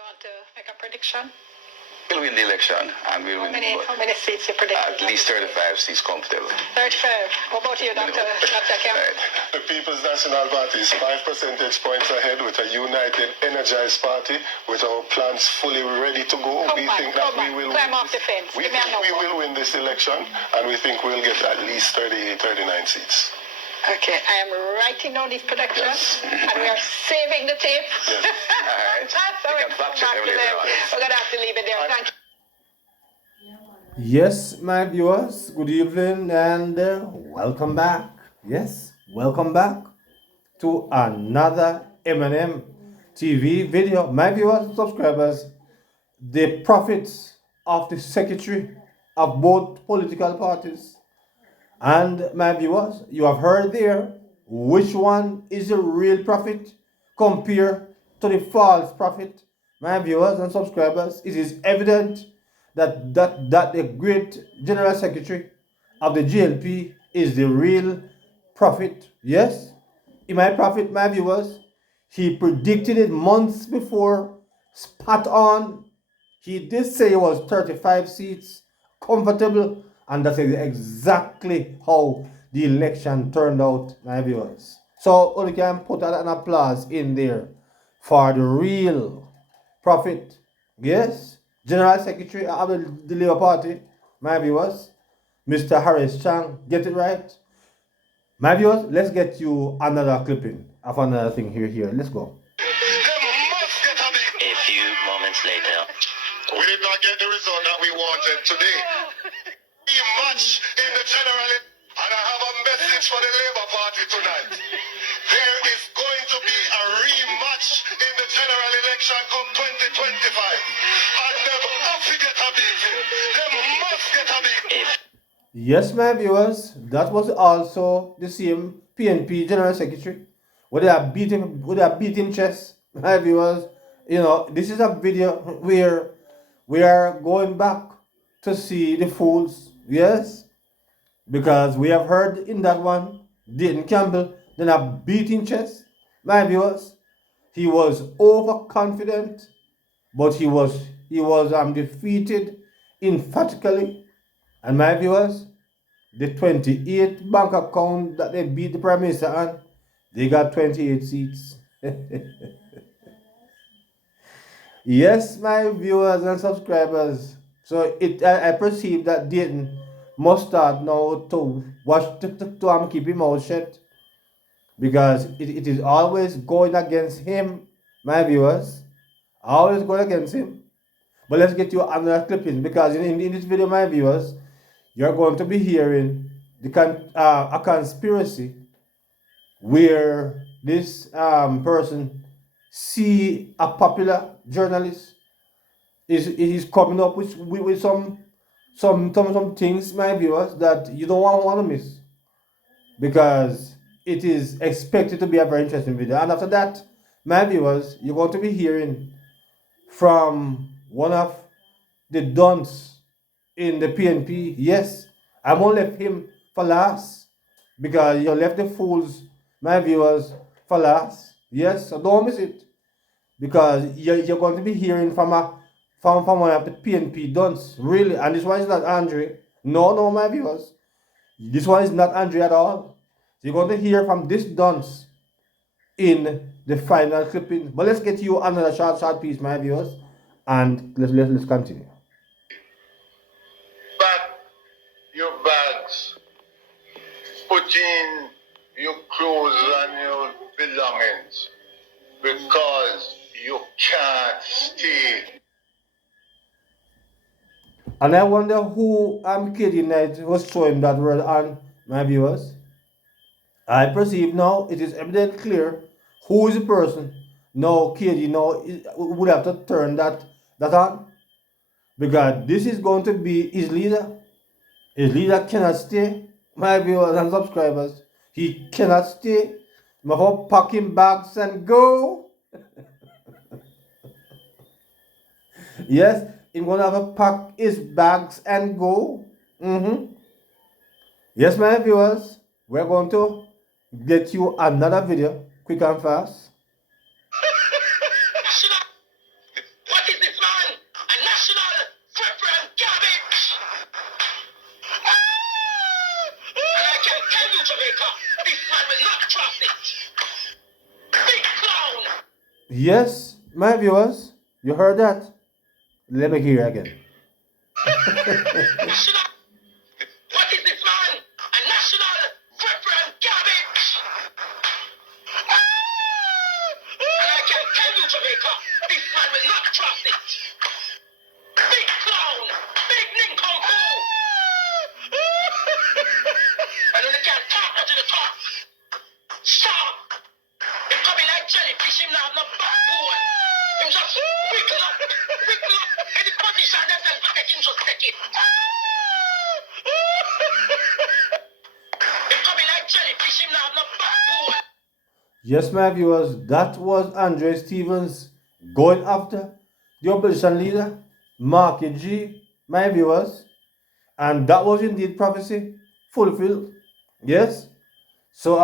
You want to make a prediction? We'll win the election and we'll win How many seats you predict? at least 35 seats comfortable. 35. What about you, Dr. Kemp? Right. The People's National Party is 5 percentage points ahead with a united, energized party with our plans fully ready to go. We think that we will climb off the fence. we think we will win this election, and we think we'll get at least 38, 39 seats. Okay, I am writing down these predictions, and we are saving the tape. Yes. All right. So You we can come fact check back them to later them. on. We're going to have to leave it there. Thank you. Yes, my viewers, good evening and welcome back. Yes, welcome back to another M&M TV video. My viewers and subscribers, the profits of the secretary of both political parties. And my viewers, you have heard there which one is the real profit compared to the false profit. My viewers and subscribers, it is evident that the great general secretary of the GLP is the real prophet. Yes, in my prophet, my viewers, he predicted it months before, spot on. He did say it was 35 seats, comfortable, and that's exactly how the election turned out, my viewers. So only can put an applause in there for the real prophet. Yes, General Secretary of the Labour Party, my viewers, Mr. Harris Chang, get it right? My viewers, let's get you another clipping of another thing here. Let's go. A few moments later. We did not get the result that we wanted today. Much in the general, and I have a message for the Labour Party tonight. There is going to be a rematch in the general election come 2025, and them have to get a beating. Them must get a beating. Yes, my viewers, that was also the same PNP General Secretary. Where they are beating chest, my viewers. You know, this is a video where we are going back to see the fools. Yes, because we have heard in that one, Dayton Campbell, then a beating chest. My viewers, he was overconfident, but he was defeated emphatically. And my viewers, the 28 bank account that they beat the Prime Minister on, they got 28 seats. Yes, my viewers and subscribers. So I perceive that Dayton must start now to watch to keep him mouth shut, because it is always going against him, my viewers. Always going against him. But let's get you another clipping, because in this video, my viewers, you're going to be hearing a conspiracy where this person see a popular journalist is coming up with some things, my viewers, that you don't want to miss, because it is expected to be a very interesting video. And after that, my viewers, you're going to be hearing from one of the dons in the PNP. Yes, I'm going to leave him for last, because you left the fools, my viewers, for last. Yes, so don't miss it, because you're going to be hearing from one of the PNP dons, really. And this one is not Andre. No, my viewers, this one is not Andre at all. So you're going to hear from this dons in the final clipping. But let's get you another short piece, my viewers, and let's continue. Pack your bags, put in your clothes and your belongings, because you can't stay. And I wonder who KD Knight was showing that word on, my viewers. I perceive now it is evident clear who is the person. Now KD now would have to turn that on, because this is going to be his leader. His leader cannot stay, my viewers and subscribers. He cannot stay. Before packing bags and go. Yes, he's going to have to pack his bags and go. Yes, my viewers, we're going to get you another video, quick and fast. What Yes, my viewers, you heard that? Let me hear again. National. What is this man? A national reference garbage. And I can tell you, Jamaica, this man will not trust it. Big clown, big nincompoop. And when they can't talk to the talk. Stop. Him coming like jellyfish, him not have no backbone. Him just wiggle up. Any position themselves, look at him just take it. Him coming like jellyfish, him not have no backbone. Yes, my viewers, that was Andre Stevens going after the opposition leader, Mark G, my viewers. And that was indeed prophecy fulfilled. Yes. So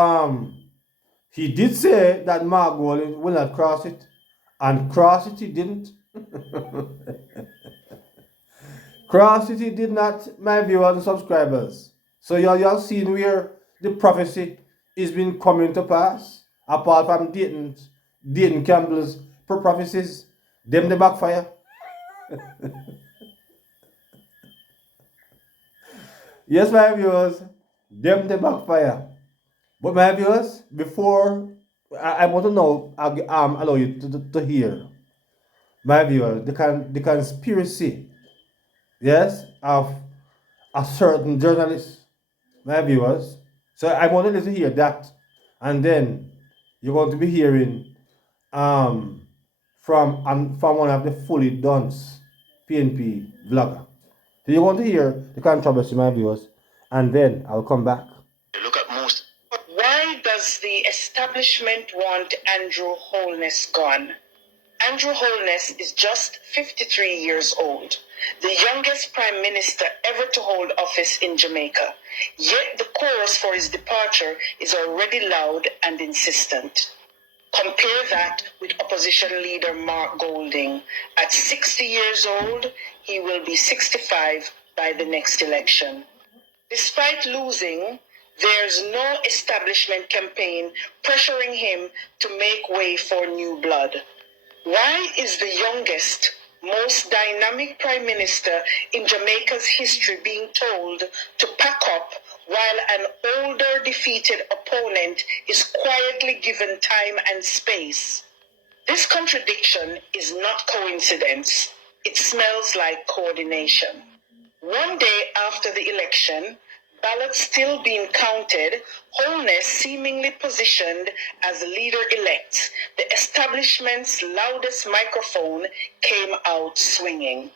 he did say that Mark will not cross it. And cross it he didn't. Cross it he did not, my viewers and subscribers. So y'all have seen where the prophecy is been coming to pass. Apart from Dayton Campbell's prophecies, them the backfire. Yes, my viewers, them the backfire. But my viewers, before I want to know, allow you to hear, my viewers, the conspiracy, yes, of a certain journalist, my viewers. So I want you to hear that, and then you're going to be hearing from one of the fully duns PNP vlogger. So you're going to hear the controversy, my viewers, and then I'll come back. Look at most. Why does the establishment want Andrew Holness gone? Andrew Holness is just 53 years old, the youngest prime minister ever to hold office in Jamaica. Yet the chorus for his departure is already loud and insistent. Compare that with opposition leader Mark Golding. At 60 years old, he will be 65 by the next election. Despite losing, there's no establishment campaign pressuring him to make way for new blood. Why is the youngest, most dynamic prime minister in Jamaica's history being told to pack up while an older defeated opponent is quietly given time and space? This contradiction is not coincidence. It smells like coordination. One day after the election, ballots still being counted, Holness seemingly positioned as leader-elect, the establishment's loudest microphone came out swinging.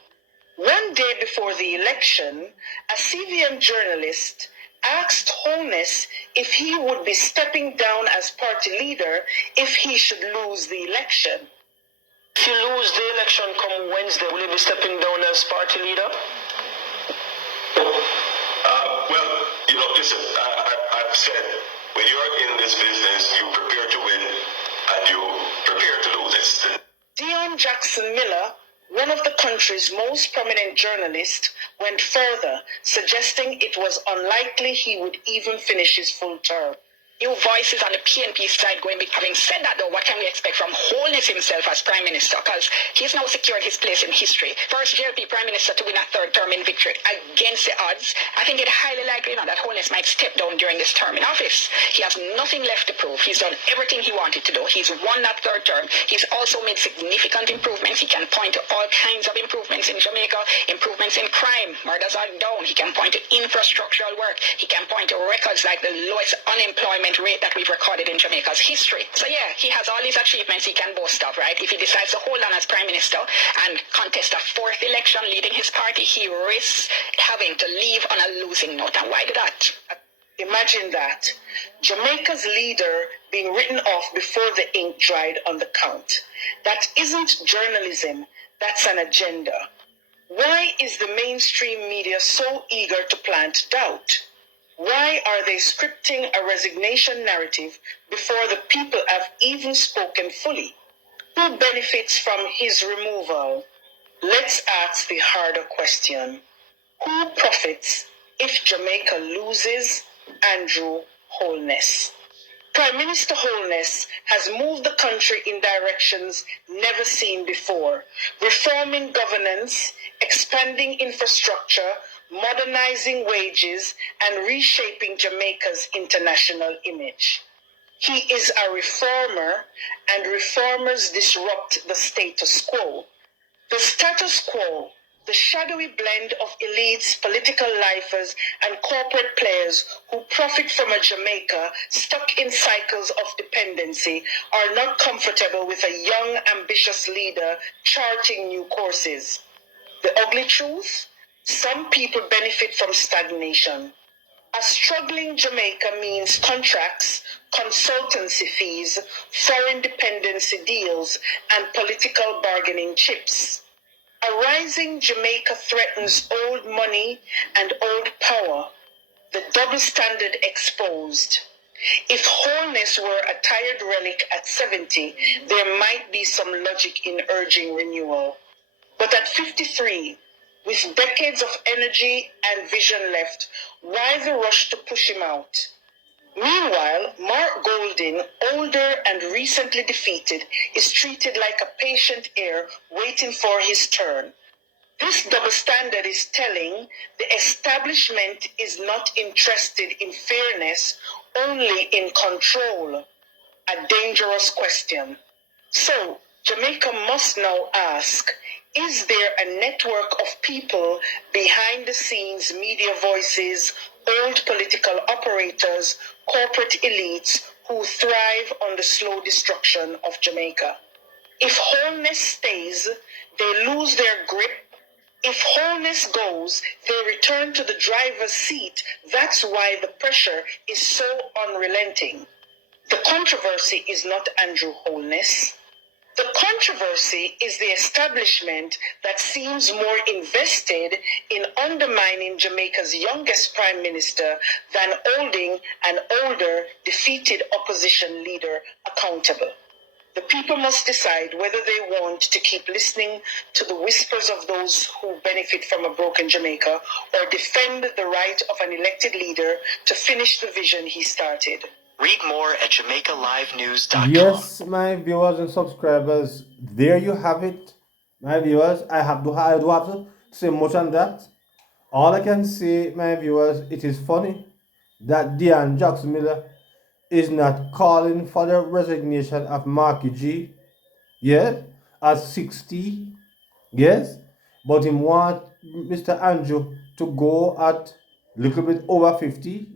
One day before the election, a CVM journalist asked Holness if he would be stepping down as party leader if he should lose the election. If you lose the election come Wednesday, will you be stepping down as party leader? Well, listen, I've said, when you're in this business, you prepare to win and you prepare to lose. It's the Dion Jackson Miller, one of the country's most prominent journalists, went further, suggesting it was unlikely he would even finish his full term. New voices on the PNP side going big. Having said that, though, what can we expect from Holness himself as Prime Minister? Because he's now secured his place in history. First JLP Prime Minister to win a third term in victory against the odds. I think it's highly likely now that Holness might step down during this term in office. He has nothing left to prove. He's done everything he wanted to do. He's won that third term. He's also made significant improvements. He can point to all kinds of improvements in Jamaica, improvements in crime, murders are down. He can point to infrastructural work. He can point to records like the lowest unemployment rate that we've recorded in Jamaica's history. So yeah, he has all these achievements he can boast of, right? If he decides to hold on as Prime Minister and contest a fourth election leading his party, he risks having to leave on a losing note. And why do that? Imagine that. Jamaica's leader being written off before the ink dried on the count. That isn't journalism, that's an agenda. Why is the mainstream media so eager to plant doubt? Why are they scripting a resignation narrative before the people have even spoken fully? Who benefits from his removal? Let's ask the harder question. Who profits if Jamaica loses Andrew Holness? Prime Minister Holness has moved the country in directions never seen before, reforming governance, expanding infrastructure, modernizing wages, and reshaping Jamaica's international image. He is a reformer, and reformers disrupt the status quo. The status quo, the shadowy blend of elites, political lifers, and corporate players who profit from a Jamaica stuck in cycles of dependency, are not comfortable with a young, ambitious leader charting new courses. The ugly truth? Some people benefit from stagnation. A struggling Jamaica means contracts, consultancy fees, foreign dependency deals, and political bargaining chips. A rising Jamaica threatens old money and old power, the double standard exposed. If wholeness were a tired relic at 70, there might be some logic in urging renewal. But at 53, with decades of energy and vision left, why the rush to push him out? Meanwhile, Mark Golding, older and recently defeated, is treated like a patient heir waiting for his turn. This double standard is telling the establishment is not interested in fairness, only in control. A dangerous question. So, Jamaica must now ask, is there a network of people behind the scenes, media voices, old political operators, corporate elites who thrive on the slow destruction of Jamaica? If wholeness stays, they lose their grip. If wholeness goes, they return to the driver's seat. That's why the pressure is so unrelenting. The controversy is not Andrew Holness. The controversy is the establishment that seems more invested in undermining Jamaica's youngest prime minister than holding an older, defeated opposition leader accountable. The people must decide whether they want to keep listening to the whispers of those who benefit from a broken Jamaica or defend the right of an elected leader to finish the vision he started. Read more at JamaicaLiveNews.com. Yes, my viewers and subscribers, there you have it. My viewers, I do have to say much on that. All I can say, my viewers, it is funny that Dean Jackson Miller is not calling for the resignation of Marky G, yes, at 60, yes, but he want Mr. Andrew to go at little bit over 50.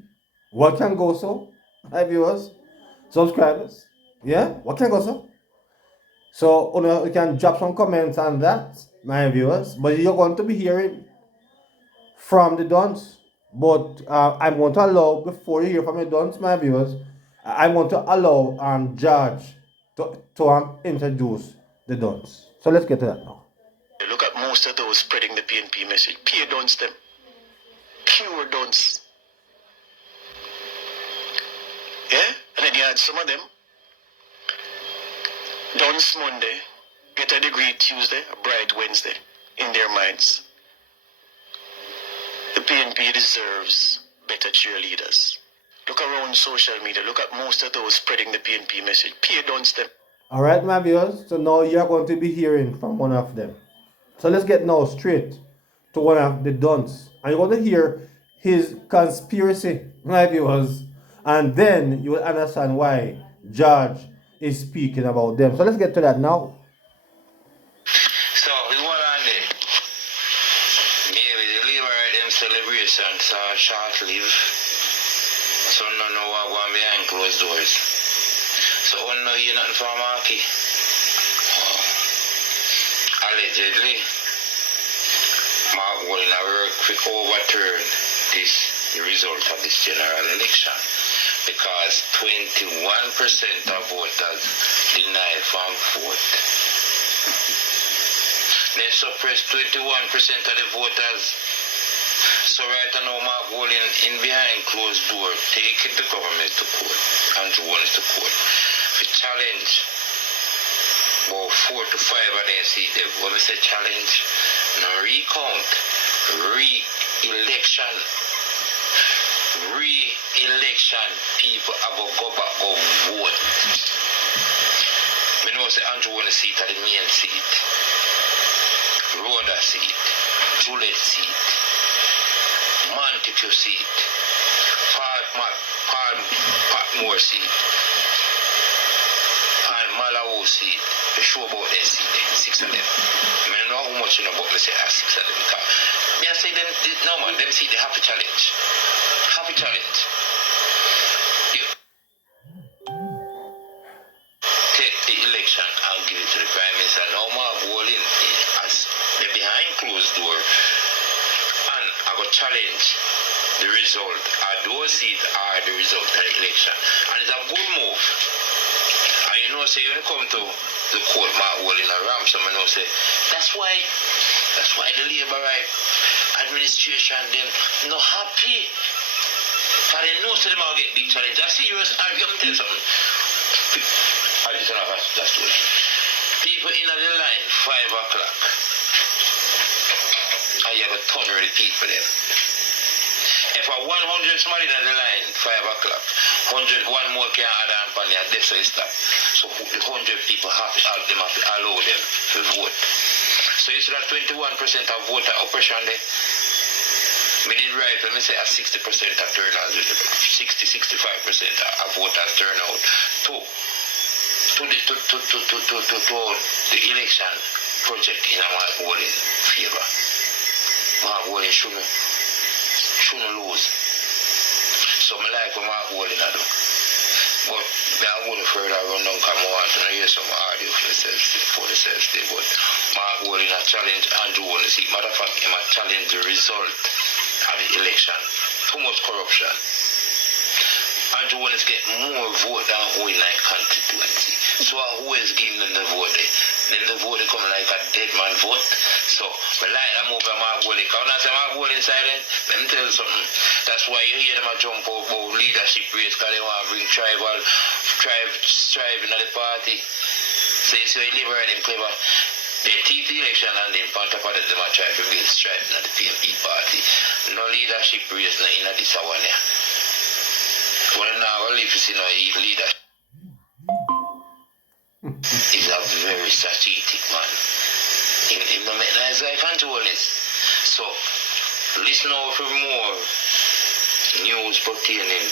What can go so, my viewers, subscribers? Yeah, what can go so? So you can drop some comments on that, my viewers. But you're going to be hearing from the Dons. But I'm going to allow, before you hear from the Dons, my viewers, I'm going to allow George to introduce the Dons. So let's get to that now. Look at most of those spreading the PNP message. Pure dunce them. Pure dunce. Yeah? And then you had some of them. Dunce Monday, get a degree Tuesday, a bright Wednesday in their minds. The PNP deserves better cheerleaders. Look around social media. Look at most of those spreading the PNP message. Pure dunce them. Alright, my viewers. So now you're going to be hearing from one of them. So let's get now straight to one of the Dons. And you're going to hear his conspiracy, my viewers. And then you will understand why George is speaking about them. So let's get to that now. So we want on there. Maybe the liberate them celebrations are short lived. So no know what going behind closed doors. So one know you nothing for Marky. Allegedly, Mark will work to overturn the result of this general election because 21% of voters denied from vote. They suppressed 21% of the voters. So right now, Mark Golding in behind closed door, taking the government to court, Andrew Holness to court, to challenge about 4 to 5 of them see them. When we say challenge, no recount, re-election. re-election, people have to go back go vote. We know say Andrew won the seat at the main seat. Rhoda seat, Juliet seat, Montague seat, Paul Patmore seat, and Malawi seat. They show about their seat, 6 of them. I mean, I know how much you know about let's say 6 of them. Because me I say them no man, them see they have to challenge. Have a challenge. You take the election and give it to the Prime Minister. No more holding as the behind closed door. And I go challenge the result. Those seats are the result of the election. And it's a good move. And you know, say when it come to the court mark holding a ransom, you know, say that's why the Labour right administration them not happy. And they know so they might get big challenge. That's serious. I'm going to tell you something. I just have that story. People in the line, 5 o'clock. And you have a ton of people there. If a 100 somebody in the line, 5 o'clock, 100, one more can add on the death so it stop. So the 100 people have to allow them to vote. So you see that 21% of voter oppression there. We did right, let me say a 60% of turnout, 65% of voters turnout to the election project in our voting favor. Mark voting shouldn't lose. So I like what Mark voting I do. But I go further run down because I want to hear some audio for the self-stay. But Mark voting a challenge Andrew want to see. Matter of fact, he might challenge the result of the election. Too much corruption. Andrew want to get more vote than who in like constituency. So who is giving them the vote? Then the vote come like a dead man vote. So we like that move by Mark Woolley. Because when I say Mark Woolley silent, let me tell you something. That's why you hear them a jump about leadership race because they want to bring strive in the party. So you see when you liberate them clever. They take the election and then on top of that they might try to bring strife in the PNP party. No leadership race in this one here. Well now I leave you see no leadership. He's a very strategic man. He no make nice guy control this. So listen out for more news pertaining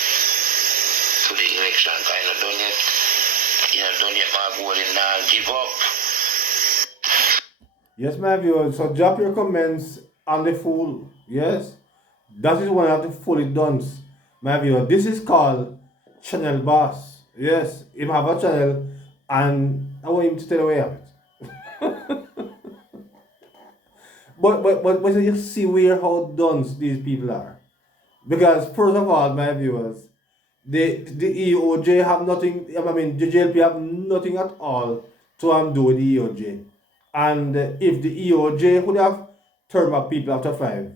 to the election. I'm not done yet. You're not done yet, my boy. Now give up. Yes, my viewers. So drop your comments on the fool. Yes, that is one of the fully done. My viewers. This is called Channel Boss. Yes, him have a channel, and I want him to tell away of it. But you see where how done these people are. Because first of all, my viewers, the EOJ have nothing. I mean, the JLP have nothing at all to undo with the EOJ. And if the EOJ would have turned back people after 5,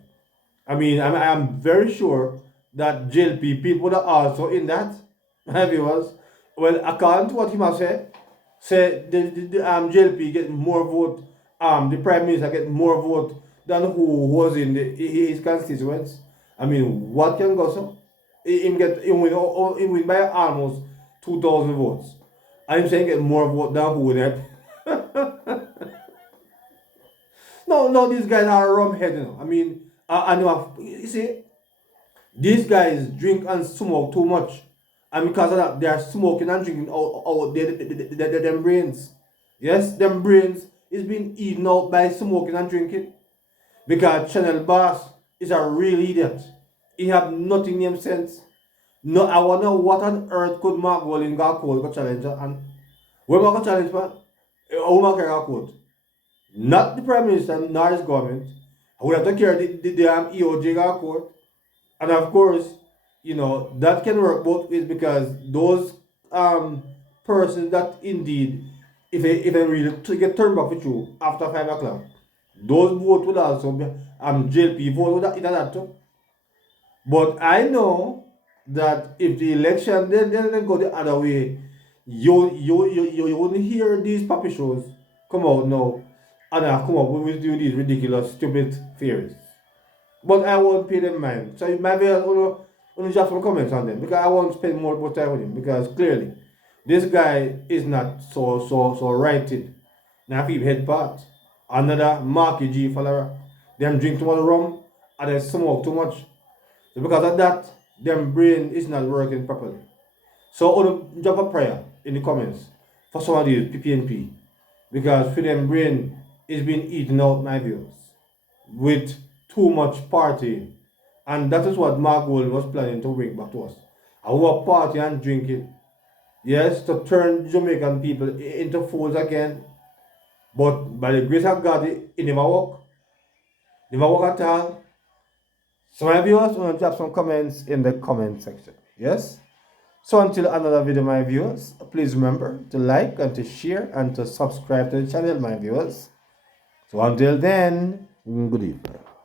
I mean, I am very sure that JLP people would are also in that. My viewers, well, according to what he must say the JLP get more vote. The Prime Minister get more vote than who was in his constituents. I mean, what can go so? He win by almost 2,000 votes. I'm saying get more vote than who in it. No, these guys are rumhead, you know. I mean, you see, these guys drink and smoke too much. And because of that, they are smoking and drinking out them brains. Yes, them brains is being eaten out by smoking and drinking. Because Channel Boss is a real idiot. He have nothing in sense. No, I wonder what on earth could Mark Walling go challenge and where Mark challenge man? How Mark go not the Prime Minister nor his government. I would have to care the EOJ got court. And of course, you know, that can work both ways because those persons that indeed if they really to get turned back with you after 5 o'clock, those votes would also be JLP vote would in that too. But I know that if the election then go the other way, you wouldn't hear these puppy shows come out now and come up with these ridiculous, stupid theories. But I won't pay them mind. So you might be only drop some comments on them because I won't spend more time with him because clearly this guy is not so righted. Now if he head part, another Marky G follower, them drink too much rum and they smoke too much. So because of that, them brain is not working properly. So only drop a prayer in the comments for some of these PNP because for them brain is being eaten out my views with too much partying. And that is what Mark Gold was planning to bring back to us. Our party and drinking. Yes, to turn Jamaican people into fools again. But by the grace of God, it never work. Never work at all. So my viewers, want to drop some comments in the comment section. Yes? So until another video, my viewers, please remember to like and to share and to subscribe to the channel, my viewers. So until then, good evening.